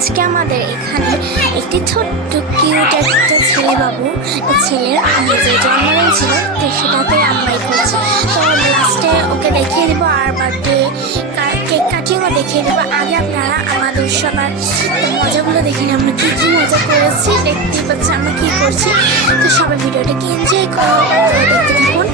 আজকে আমাদের এখানে একটি ছোট্ট কিউট একটা ছেলে বাবু, ছেলের যে জন্মদিন ছিল তো সেটাতে আমরা করছি। তো লাস্টে ওকে দেখিয়ে দেবো আর বার্থডে কেক কাটিংও দেখিয়ে দেবো। আগে আপনারা আমাদের সবার মজাগুলো দেখে নিন, আমরা কী কী মজা করেছি, দেখতেই পাচ্ছি আমরা কী করছি। তো সবাই ভিডিওটাকে এনজয় দেখতে থাকুন।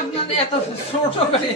আপনাদের এত ছোট করে